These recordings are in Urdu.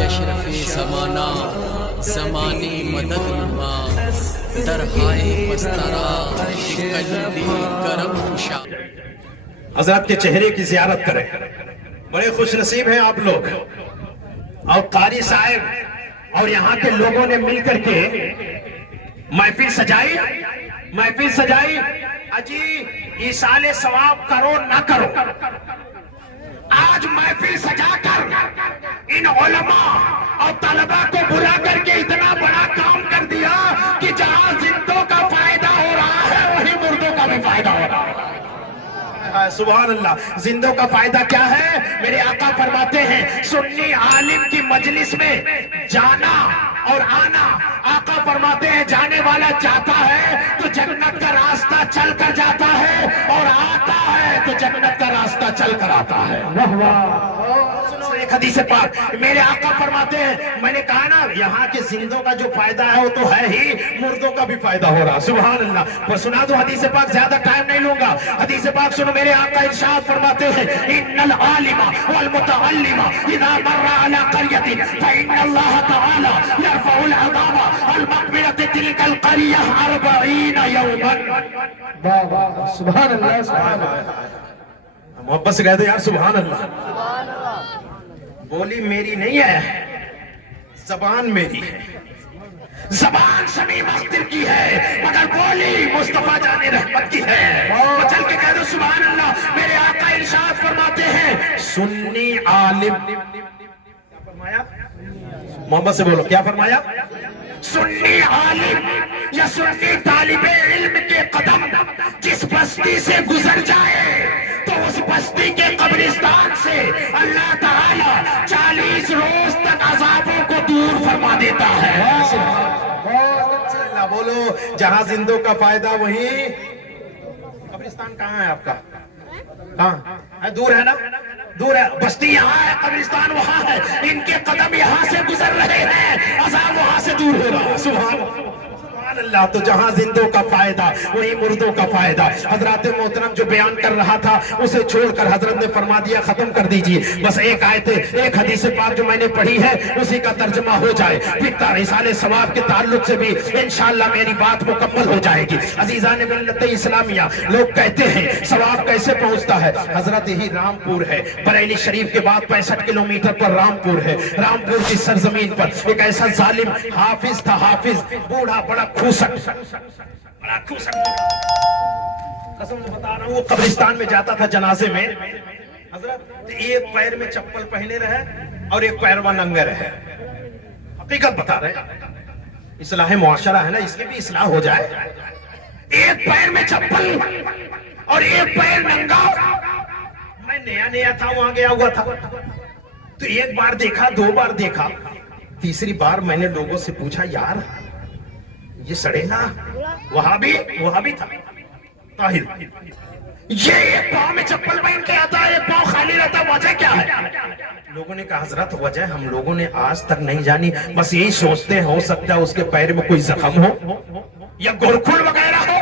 اشرف زمانہ زمانی مدد نما درہائے پسترا قلبی کرم شا. حضرت کے چہرے کی زیارت کریں. بڑے خوش نصیب ہیں آپ لوگ. اور قاری صاحب اور یہاں کے لوگوں نے مل کر کے محفل سجائی. اجی ایصال ثواب کرو نہ کرو، آج محفل سجا کر ان علماء اور طلباء کو بلا کر کے اتنا بڑا کام کر دیا کہ جہاں زندوں کا فائدہ ہو رہا ہے وہیں مردوں کا بھی فائدہ ہو رہا ہے. سبحان اللہ. زندوں کا فائدہ کیا ہے؟ میرے آقا فرماتے ہیں سنی عالم کی مجلس میں جانا اور آنا. آقا فرماتے ہیں جانے والا جاتا ہے تو جنت کا راستہ چل کر جاتا ہے، اور آتا ہے تو جنت کا راستہ چل کر آتا ہے. سنو ایک حدیث پاک. میرے آقا فرماتے ہیں، میں نے کہا نا یہاں کے زندوں کا جو فائدہ ہے وہ تو ہے ہی، مردوں کا بھی فائدہ ہو رہا. سبحان اللہ. پر سنا دو حدیث پاک، زیادہ ٹائم نہیں لوں گا. حدیث پاک سنو. میرے آقا ارشاد فرماتے ہیں ان العالم والمتعلم اذا مر على قرية فإن الله تعالى يرفع العذاب عن مقبرة تلك القرية 40 يوما. سبحان اللہ سبحان اللہ. محبت سے کہہ دو یار سبحان اللہ. بولی میری نہیں ہے، زبان میری ہے. زبان شمیم اختر کی ہے مگر بولی مصطفیٰ جان رحمت کی ہے. چل کے کہہ دو سبحان اللہ. میرے آقا ارشاد فرماتے ہیں سنی عالم. کیا فرمایا؟ محمد سے بولو کیا فرمایا؟ سنی عالم یا سنی طالب علم کے قدم جس بستی سے گزر جائے تو اس بستی کے قبرستان سے اللہ تعالی 40 روز تک عذابوں کو دور فرما دیتا ہے. بولو جہاں زندوں کا فائدہ وہیں. قبرستان کہاں ہے آپ کا؟ کہاں دور ہے نا؟ دور ہے. بستی یہاں ہے، قبرستان وہاں ہے. ان کے قدم یہاں سے گزر رہے ہیں، عذاب وہاں سے دور ہو رہا ہے. سبحان اللہ. تو جہاں زندوں کا فائدہ وہی مردوں کا فائدہ. حضرات محترم جو بیان کر رہا تھا اسے چھوڑ کر حضرت نے فرما دیا ختم کر دیجئے. بس ایک آیت ایک حدیث پاک جو میں نے پڑھی ہے اسی کا ترجمہ ہو جائے، پھر ایصال ثواب کے تعلق سے بھی انشاءاللہ میری بات مکمل ہو جائے گی. عزیزان ملت اسلامیہ، لوگ کہتے ہیں ثواب کیسے پہنچتا ہے؟ حضرت ہی رامپور ہے، بریلی شریف کے بعد 65 کلومیٹر پر رامپور ہے. رامپور کی سرزمین پر ایک ایسا ظالم حافظ تھا. حافظ بوڑھا بڑا کھوسٹ قسم سے بتا رہا ہوں. وہ قبرستان میں جاتا تھا جنازے میں. حضرت ایک پیر میں چپل پہنے رہے اور ایک پیروا ننگے رہے. حقیقت بتا رہے. اصلاح معاشرہ ہے نا، اس کی بھی اصلاح ہو جائے. ایک پیر میں چپل اور ایک پیر ننگا. میں نیا تھا وہاں گیا ہوا تھا تو ایک بار دیکھا، 2 بار دیکھا، تیسری بار میں نے لوگوں سے پوچھا یار یہ سڑیلا وہاں بھی تھا طاہر، یہ ایک پاؤں میں چپل پہن کے آتا ہے ایک پاؤں خالی رہتا، وجہ کیا ہے؟ لوگوں نے کہا حضرت وجہ ہم لوگوں نے آج تک نہیں جانی، بس یہی سوچتے ہیں ہو سکتا ہے اس کے پیر میں کوئی زخم ہو یا گورکھل وغیرہ ہو.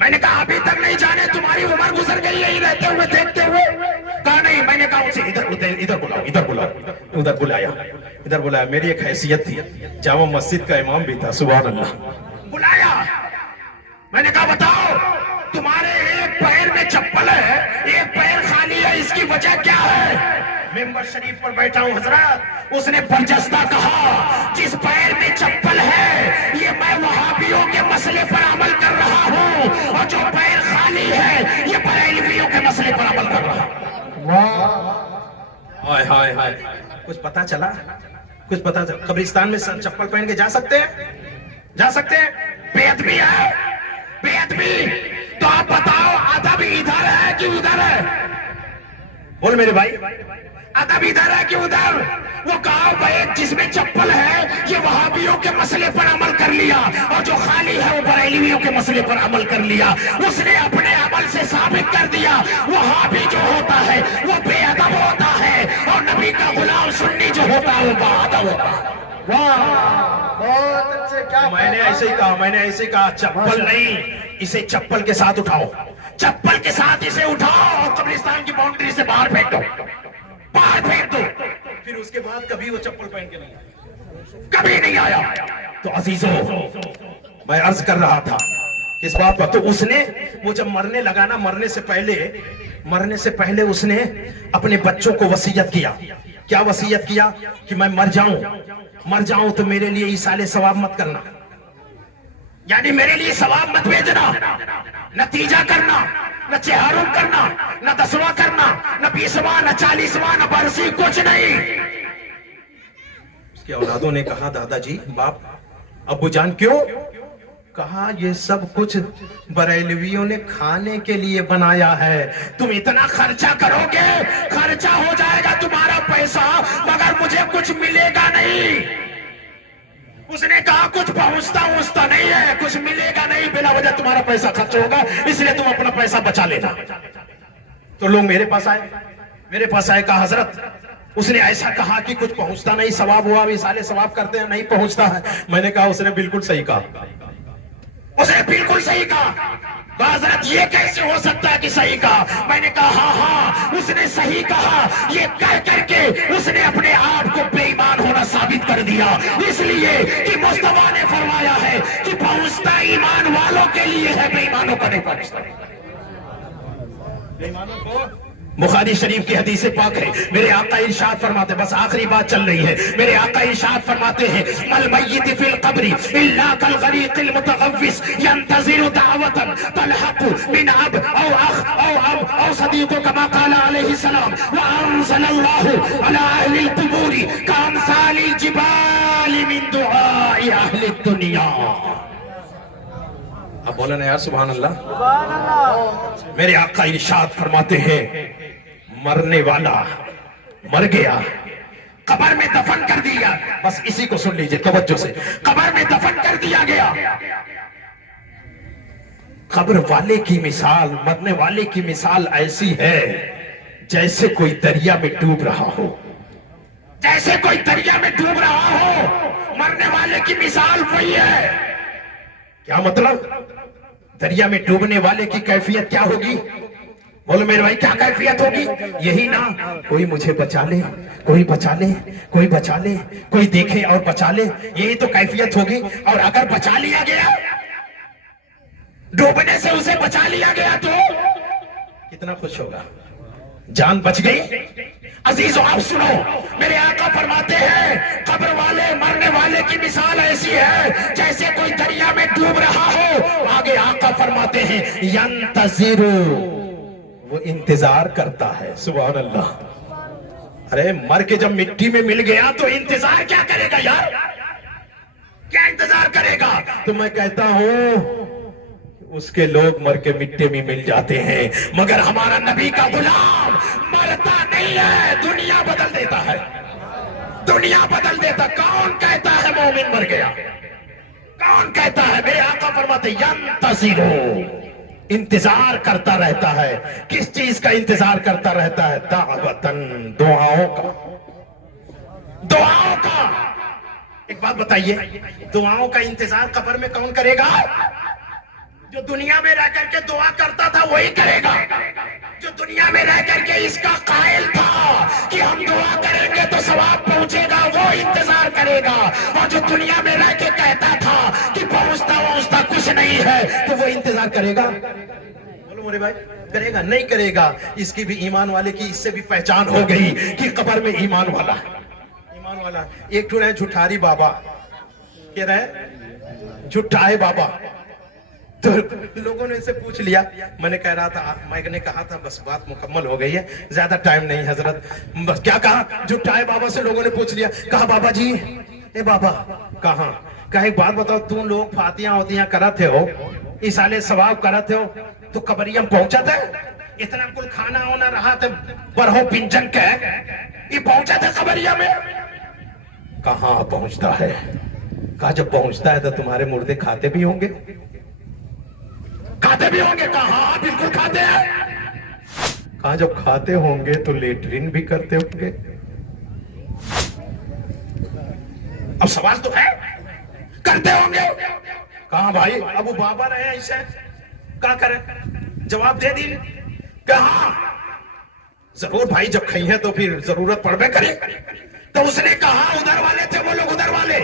میں نے کہا ابھی تک نہیں جانے، تمہاری عمر گزر گئی یہی رہتے ہوئے دیکھتے ہوئے. کہا نہیں. میں نے کہا اسے ادھر بلاؤ. ادھر بلایا. میری ایک حیثیت تھی، جامع مسجد کا امام بھی تھا. سبحان اللہ. بلایا. میں نے کہا بتاؤ تمہارے ایک پیر میں چپل ہے ایک پیر خالی ہے، اس کی وجہ کیا ہے؟ ممبر شریف پر بیٹھا ہوں حضرت. اس نے برجستہ کہا جس پیر میں چپل ہے یہ میں وہابیوں کے مسئلے پر عمل کر رہا ہوں، اور جو پیر خالی ہے یہ بریلویوں کے مسئلے پر عمل کر رہا ہوں. ہائے کچھ پتا چلا. قبرستان میں چپل پہن کے جا سکتے ہیں؟ بےادبی ہے، بےادبی. تو آپ بتاؤ ادب ادھر ہے کہ ادھر ہے؟ بول میرے بھائی، ادب ادھر ہے کہ ادھر؟ وہ گاؤں بیت جس میں چپل ہے یہ وہابیوں کے مسئلے پر عمل کر لیا، اور جو خالی ہے وہ بریلویوں کے مسئلے پر عمل کر لیا. اس نے اپنے عمل سے ثابت کر دیا وہابی جو ہوتا ہے وہ بے ادب ہوتا ہے، اور نبی کا غلام سنی جو ہوتا ہے وہ با ادب ہوتا ہے. بہت اچھے. کیا میں نے ایسے ہی کہا چپل نہیں، اسے چپل کے ساتھ اٹھاؤ، چپل کے ساتھ اسے اٹھاؤ اور قبرستان کی باؤنڈری سے باہر پھینک دو. اس کے بعد کبھی وہ چپل پہن کے نہیں آیا، کبھی نہیں آیا۔ تو عزیزوں میں عرض کر رہا تھا اس بات پر، تو اس نے وہ جب مرنے لگا نا، مرنے سے پہلے اس نے اپنے بچوں کو وصیت کیا۔ کیا وصیت کیا؟ کہ میں مر جاؤں تو میرے لیے ایصال ثواب مت کرنا، یعنی میرے لیے ثواب مت بھیجنا، نہ تیجا کرنا، نہ چہارم کرنا، نہ 10واں کرنا، نہ 20واں، نہ 40واں، نہ برسی، کچھ نہیں۔ اس کے اولادوں نے کہا دادا جی، باپ، ابو جان، کیوں؟ کہا یہ سب کچھ بریلویوں نے کھانے کے لیے بنایا ہے، تم اتنا خرچہ کرو گے، خرچہ ہو جائے گا تمہارا پیسہ، مگر مجھے کچھ ملے گا نہیں۔ اس نے کہا کچھ پہنچتا نہیں ہے، کچھ ملے گا نہیں، بلا وجہ تمہارا پیسہ خرچ ہوگا، اس لیے تم اپنا پیسہ بچا لینا۔ تو لوگ میرے پاس آئے، کہا حضرت اس نے ایسا کہا کہ کچھ پہنچتا نہیں، ثواب ہوا، ایصال ثواب کرتے ہیں، نہیں پہنچتا ہے۔ میں نے کہا اس نے بالکل صحیح کہا، اس نے بالکل صحیح کہا۔ حضرت یہ کیسے ہو سکتا ہے کہ صحیح کہا؟ میں نے کہا ہاں اس نے صحیح کہا، یہ کہہ کر کے اس نے اپنے آپ کو بے ایمان ہونا ثابت کر دیا، اس لیے کہ مصطفیٰ نے فرمایا ہے کہ پہنچتا ایمان والوں کے لیے ہے، بے ایمانوں کو نہیں پہنچتا۔ بے ایمانوں کو بخاری شریف کی حدیث پاک ہے، میرے آقا ارشاد فرماتے، بس آخری بات چل رہی ہے، میرے آقا ارشاد فرماتے ہیں مل میت فی القبر الا کالغریق المتغوث ينتظر دعوة تلحق من اب او اخ او اب او صدیق كما قال علیہ السلام، وانزل اللہ على اہل القبور کامثال الجبال من دعاء اہل الدنیا۔ اب بولا نا یار سبحان اللہ۔ میرے آقا ارشاد فرماتے ہیں مرنے والا مر گیا، قبر میں دفن کر دیا، بس اسی کو سن لیجئے توجہ سے، قبر میں دفن کر دیا گیا۔ قبر والے کی مثال، مرنے والے کی مثال ایسی ہے جیسے کوئی دریا میں ڈوب رہا ہو، جیسے کوئی دریا میں ڈوب رہا ہو، مرنے والے کی مثال وہی ہے۔ کیا مطلب؟ دریا میں ڈوبنے والے کی کیفیت کیا ہوگی؟ بولو میرے بھائی کیا کیفیت ہوگی؟ یہی نا، کوئی مجھے بچا لے، کوئی بچا لے، کوئی بچا لے، کوئی دیکھے اور بچا لے، یہی تو کیفیت ہوگی۔ اور اگر بچا لیا گیا، ڈوبنے سے اسے بچا لیا گیا تو کتنا خوش ہوگا، جان بچ گئی۔ عزیزو آپ سنو، میرے آقا فرماتے ہیں قبر والے، مرنے والے کی مثال ایسی ہے جیسے کوئی دریا میں ڈوب رہا ہو۔ آگے آقا فرماتے ہیں ینتظر، وہ انتظار کرتا ہے، سبحان اللہ۔ ارے مر کے جب مٹی میں مل گیا تو انتظار کیا کرے گا یار، کیا انتظار کرے گا؟ تو میں کہتا ہوں اس کے لوگ مر کے مٹی میں مل جاتے ہیں، مگر ہمارا نبی کا غلام مرتا نہیں ہے، دنیا بدل دیتا ہے، دنیا بدل دیتا۔ کون کہتا ہے مومن مر گیا؟ کون کہتا ہے؟ میرے آقا فرماتے ینتظر، انتظار کرتا رہتا ہے۔ کس چیز کا انتظار کرتا رہتا ہے؟ دعوتن، دعاؤں کا، دعاؤں کا۔ ایک بات بتائیے، دعاؤں کا انتظار قبر میں کون کرے گا؟ جو دنیا میں رہ کر کے دعا کرتا تھا وہی کرے گا، جو دنیا میں رہ کر کے اس کا قائل تھا کہ ہم دعا کریں گے تو ثواب پہنچے گا، وہ انتظار کرے گا۔ اور جو دنیا میں رہ کے کہتا تھا کہ پہنچتا کچھ نہیں ہے تو وہ انتظار کرے گا؟ بولو میرے بھائی، کرے گا؟ نہیں کرے گا۔ اس کی بھی ایمان والے کی اس سے بھی پہچان ہو گئی کہ قبر میں ایمان والا، ایمان والا۔ ایک ٹھو رہے جھٹاری بابا، کہہ رہے جھٹائے بابا، تو لوگوں نے اسے پوچھ لیا، میں نے کہہ رہا تھا، میں نے کہا تھا بس بات مکمل ہو گئی ہے، زیادہ ٹائم نہیں حضرت، بس کیا کہا؟ جھٹائے بابا سے لوگوں نے پوچھ لیا، کہا بابا جی، اے بابا کہاں؟ کہا ایک بات بتاؤ، تم لوگ فاتحہ ہوتیاں کرتے ہو، ایصال ثواب کرتے ہو، تو قبریم پہنچا تھا؟ اتنا کل کھانا ہونا رہا تھا برہو پنجن کا، یہ پہنچا تھا قبریم میں؟ کہاں پہنچتا ہے؟ کہا جب پہنچتا ہے تو تمہارے مردے کھاتے بھی ہوں گے؟ کھاتے بھی ہوں گے؟ کہاں بالکل کھاتے ہیں۔ کہا جب کھاتے ہوں گے تو لیٹرین بھی کرتے ہوں گے؟ اب سوال تو ہے، کرتے ہوں گے۔ کہاں بھائی ابو بابا رہے ایسے، کیا کریں؟ جواب دے دی، کہاں ضرور بھائی جب کھئی ہے تو پھر ضرورت پڑ بے کرے، تو اس نے کہا ادھر والے تھے وہ لوگ ادھر والے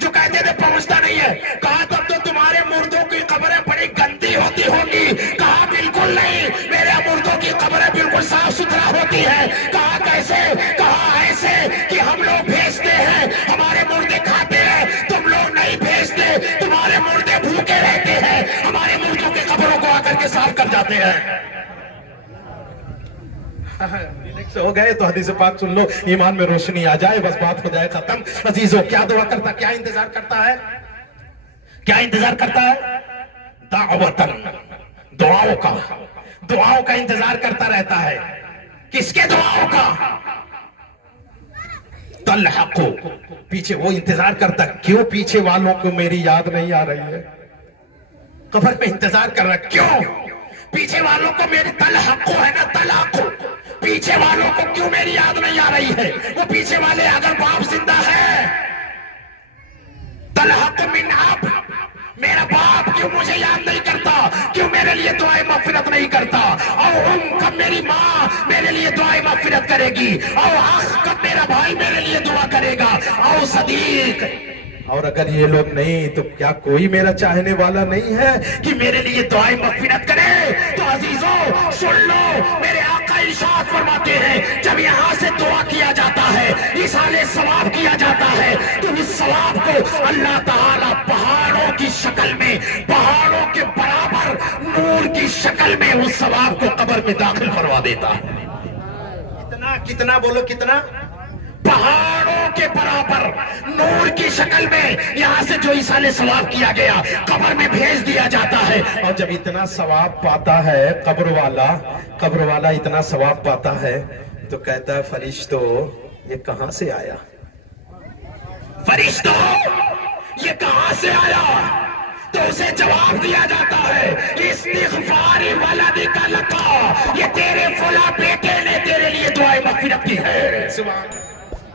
جو کہتے تھے پہنچتا نہیں ہے، کہا تب تو تمہارے مردوں کی قبریں بڑی گندی ہوتی ہوگی، کہا بالکل نہیں، میرے مردوں کی قبریں بالکل صاف ستھرا ہوتی ہے، کہا کیسے، کہا ایسے کہ ہم لوگ بھیجتے ہیں، ہمارے مردے کھاتے ہیں، تم لوگ نہیں بھیجتے، تمہارے مردے بھوکے رہتے ہیں، ہمارے مردوں کی قبروں کو آ کر کے صاف کر جاتے ہیں۔ ہو گئے تو حدیث پاک سن لو، ایمان میں روشنی آ جائے، بس بات ہو جائے ختم۔ عزیزو کیا دعا کرتا، کیا انتظار کرتا ہے، کیا انتظار کرتا ہے؟ دعوتن، دعاؤں کا، دعاؤں کا انتظار کرتا رہتا ہے۔ کس کے دعاؤں کا؟ تلحقو، پیچھے وہ انتظار کرتا، کیوں پیچھے والوں کو میری یاد نہیں آ رہی ہے؟ قبر میں انتظار کر رہا، کیوں پیچھے والوں کو میری، تلحقو ہے نا، تلحقو، پیچھے والوں کو کیوں میری یاد نہیں آ رہی ہے؟ وہ پیچھے والے اگر باپ زندہ ہے، تلحق من اب، میرا باپ کیوں مجھے یاد نہیں کرتا، کیوں میرے لیے دعائے مغفرت نہیں کرتا؟ او کب میری ماں میرے لیے دعائے مغفرت کرے گی؟ او اخ کب میرا بھائی میرے لیے دعا کرے گا؟ او صدیق، اور اگر یہ لوگ نہیں تو کیا کوئی میرا چاہنے والا نہیں ہے کہ میرے لیے دعائیں مغفرت کرے؟ تو عزیزو سن لو، میرے آقا ارشاد فرماتے ہیں جب یہاں سے دعا کیا جاتا ہے، ایصال ثواب کیا جاتا ہے، تو اس ثواب کو اللہ تعالیٰ پہاڑوں کی شکل میں، پہاڑوں کے برابر نور کی شکل میں اس ثواب کو قبر میں داخل فرما دیتا ہے۔ کتنا کتنا بولو، کتنا؟ پہاڑوں کے برابر نور کی شکل میں یہاں سے جو ایصال ثواب کیا گیا قبر میں بھیج دیا جاتا ہے۔ اور جب اتنا ثواب پاتا ہے قبر والا اتنا ثواب پاتا ہے تو کہتا ہے فرشتو یہ کہاں سے آیا؟ فرشتو یہ کہاں سے آیا؟ تو اسے جواب دیا جاتا ہے استغفاری ولدک لکا، یہ تیرے فلاں بیٹے نے تیرے لیے دعائے مغفرت کی ہے۔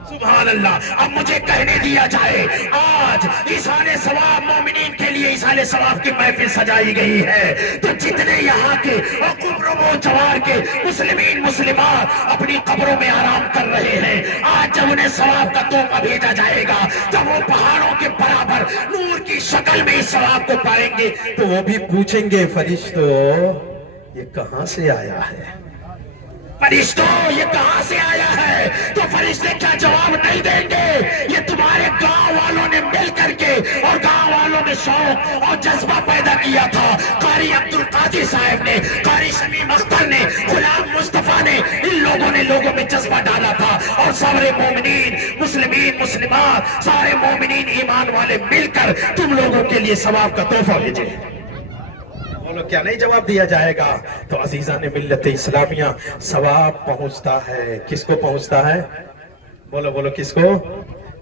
سبحان اللہ۔ اب مجھے کہنے دیا جائے، آج ایصال ثواب مومنین کے لیے ایصال ثواب کی محفل سجائی گئی ہے، تو جتنے یہاں کے اور قبروں و جوار کے مسلمین مسلمات اپنی قبروں میں آرام کر رہے ہیں، آج جب انہیں ثواب کا تحفہ بھیجا جائے گا، جب وہ پہاڑوں کے برابر نور کی شکل میں اس ثواب کو پائیں گے تو وہ بھی پوچھیں گے فرشتو یہ کہاں سے آیا ہے؟ فرشتوں یہ کہاں سے آیا ہے؟ تو فرشتے کیا جواب نہیں دیں گے؟ یہ تمہارے گاؤں والوں نے مل کر کے اور گاؤں والوں نے شوق اور جذبہ پیدا کیا تھا، قاری عبدالقادر صاحب نے، قاری شمیم اختر نے، غلام مصطفیٰ نے، ان لوگوں نے لوگوں میں جذبہ ڈالا تھا، اور سارے مومنین مسلمین مسلمات، سارے مومنین ایمان والے مل کر تم لوگوں کے لیے ثواب کا تحفہ بھیجے۔ بولو کیا نہیں جواب دیا جائے گا؟ تو عزیزان ملت اسلامیہ، ثواب پہنچتا ہے کس کو پہنچتا ہے؟ بولو بولو کس کو؟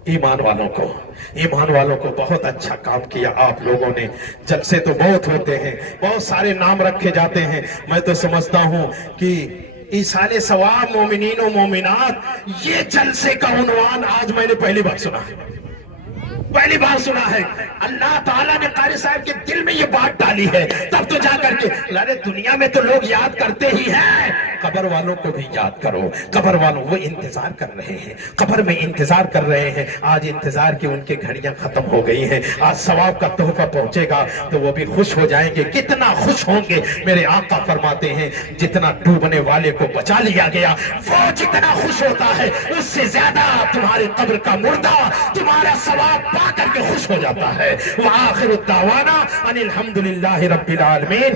ایمان والوں کو۔ ایمان والوں کو بہت اچھا کام کیا آپ لوگوں نے۔ جلسے تو بہت ہوتے ہیں، بہت سارے نام رکھے جاتے ہیں، میں تو سمجھتا ہوں کہ ایصال ثواب مومنین و مومنات، یہ جلسے کا عنوان آج میں نے پہلی بار سنا ہے، پہلی بار سنا ہے۔ اللہ تعالیٰ نے قاری صاحب کے دل میں یہ بات ڈالی ہے، تب تو جا کر کے ارے دنیا میں تو لوگ یاد کرتے ہی ہیں، قبر والوں کو بھی یاد کرو۔ قبر والوں وہ انتظار کر رہے ہیں، قبر میں انتظار کر رہے ہیں، آج انتظار کی ان کی گھڑیاں ختم ہو گئی ہیں، آج ثواب کا تحفہ پہنچے گا تو وہ بھی خوش ہو جائیں گے۔ کتنا خوش ہوں گے؟ میرے آقا فرماتے ہیں جتنا ڈوبنے والے کو بچا لیا گیا وہ جتنا خوش ہوتا ہے، اس سے زیادہ تمہاری قبر کا مردہ تمہارا ثواب پا کر کے خوش ہو جاتا ہے۔ وآخر الدعوانا ان الحمدللہ رب العالمین۔